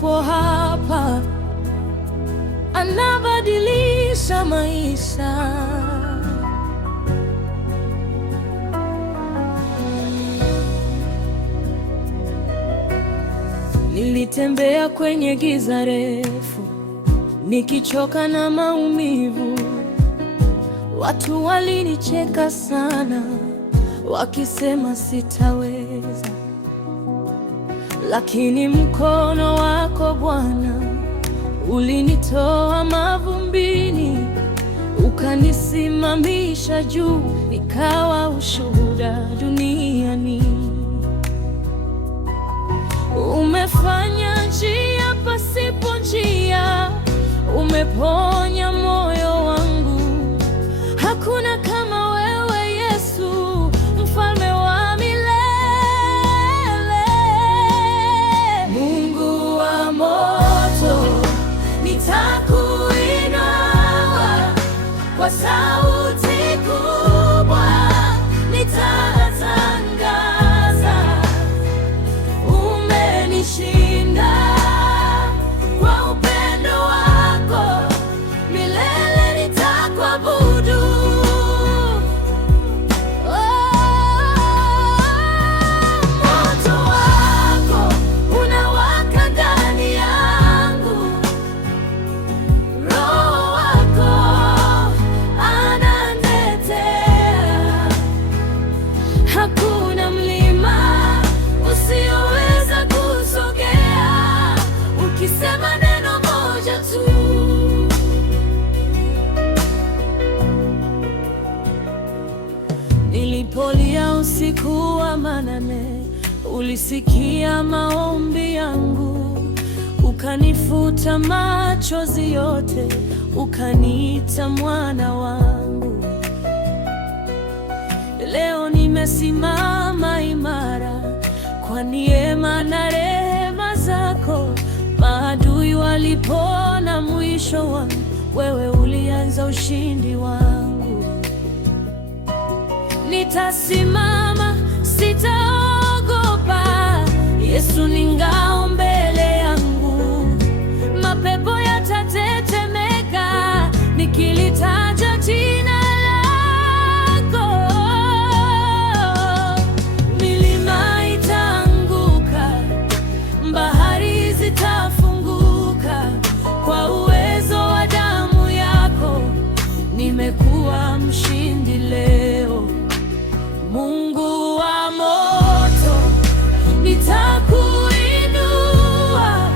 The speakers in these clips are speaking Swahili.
yupo hapa, anabadilisha maisha. Nilitembea kwenye giza refu, nikichoka na maumivu. Watu walinicheka sana, wakisema sitaweza. Lakini mkono wako Bwana ulinitoa mavumbini, ukanisimamisha juu, nikawa ushuhuda duniani. Umefanya njia pasipo njia, umeponya moyo wangu. Hakuna kama wewe Yesu, mfalme wa milele. Mungu wa moto, nitakuinua kwa sauti kubwa, nitatangaza umenishinda. Kwa upendo wako milele nitakuabudu. Moto wako unawaka ndani yangu, Roho wako ananitetea. Hakuna mlima usioweza kusogea, ukisema neno moja tu. Nilipolia usiku wa manane, ulisikia maombi yangu, ukanifuta machozi yote, ukaniita mwana wangu. Leo nimesimama imara kwa neema na rehema zako. Maadui walipona mwisho wangu, wewe ulianza ushindi wangu. Nitasimama, sitaogopa. Yesu ni ngao mbele yangu. Mapepo yatatetemeka nikilitaja jina lako. Milima itaanguka, bahari zitafunguka. Kwa uwezo wa damu yako nimekuwa mshindi leo. Mungu wa moto, nitakuinua.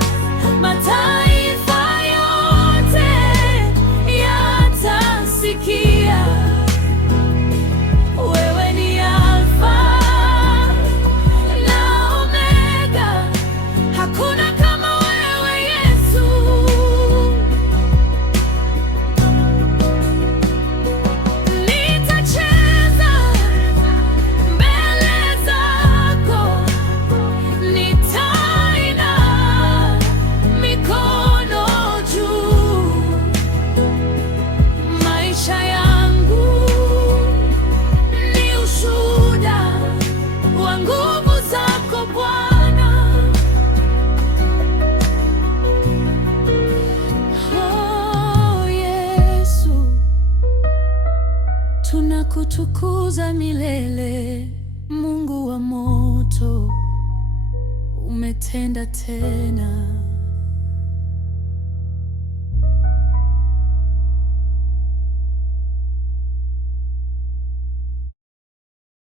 Mataifa yote yatasikia. Wewe ni Alfa na Omega, hakuna kama wewe Yesu. Nitacheza mbele zako, nitainua mikono juu. Maisha yangu ni ushuhuda wa nguvu zako Bwana. Oh Yesu, tunakutukuza milele. Mungu wa moto, umetenda tena.